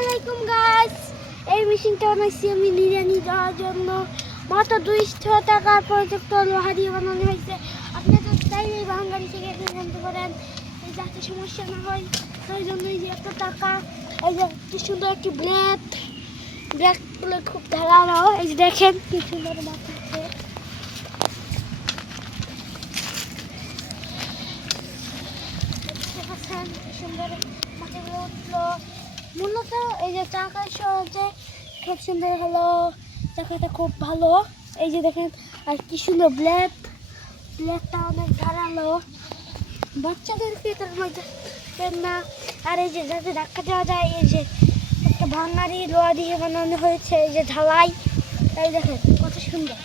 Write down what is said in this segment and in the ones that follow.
আলাইকুম গাইস, এই মেশিনটা বানাইছি আমি নিরানি দেওয়ার জন্য। মাত্র 200 টাকার প্রজেক্ট লোহা দিয়ে বানানো হয়েছে। আপনারা চাইলে বাঙালি থেকে জানতে পারেন, যাতে সমস্যা না হয় তাই জন্য এই যে এত টাকা। এই যে কি সুন্দর একটি ব্ল্যাকগুলো খুব ধারালো। এই যে দেখেন কি সুন্দর মাথাতে সুন্দর মাথাগুলো উঠলো। মূলত এই যে চাকার সহজে খুব সুন্দর হলো, চাকাটা খুব ভালো। এই যে দেখেন আর কি সুন্দর ব্লেডটা অনেক ধারালো, বাচ্চাদেরকে তার মধ্যে না। আর এই যে যাতে ধাক্কা দেওয়া যায়, এই যে একটা ভাঙারি লোহা দিয়ে বানানো হয়েছে, এই যে ঢালাই। এই দেখেন কত সুন্দর।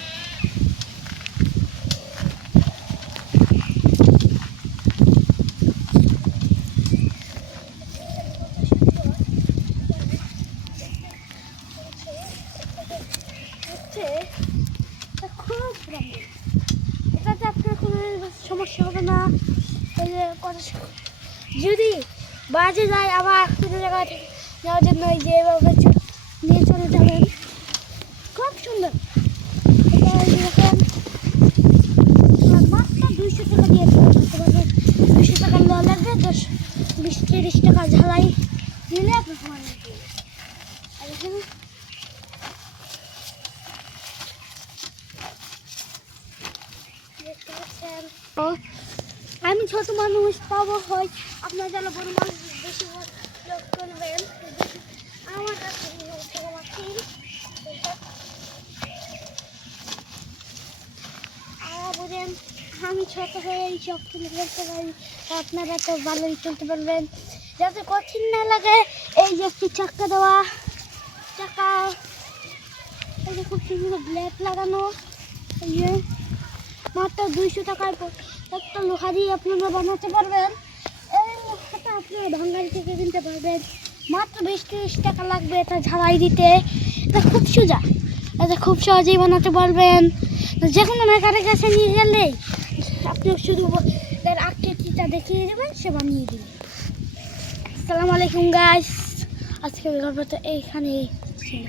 খুব এটাতে আপনার কোনো সমস্যা হবে না। এই যে যদি বাজে যায় আবার কোনো জায়গা থেকে যাওয়ার জন্য এই যে এভাবে নিয়ে চলে যাবেন। খুব সুন্দর। মাত্র 200 টাকা দিয়ে করতে পারবেন। 200 টাকা নেওয়া লাগবে, 10-20-30 টাকা ঝালাই নিলে আপনার সমান লাগবে। আর এখানে আমি ছোট মানুষ পাবো হয়, আপনার যারা বড় মানুষ বেশি লোক করবেন। আমার কাছে বলেন আমি ছোট হয়ে এই সব খেলতে পারি, আপনারা তো ভালোই চলতে পারবেন। যাতে কঠিন না লাগে এই যে একটু চাক্কা দেওয়া, চাকা এই যে খুব সুন্দর ব্লেড লাগানো। এই যে মাত্র 200 টাকায় একটা লোহা দিয়ে আপনারা বানাতে পারবেন। এই লোহাটা আপনারা ভাঙ্গারি থেকে কিনতে পারবেন। মাত্র 20-30 টাকা লাগবে এটা ঝালাই দিতে। এটা খুব সোজা, এটা খুব সহজেই বানাতে পারবেন। যে কোনো মেকারের কাছে নিয়ে গেলেই আপনি শুধু তার আকৃতিটা দেখিয়ে দেবেন, সে বানিয়ে দেবে। আসসালামু আলাইকুম গাইস, আজকের গল্পটা এইখানেই ছিল।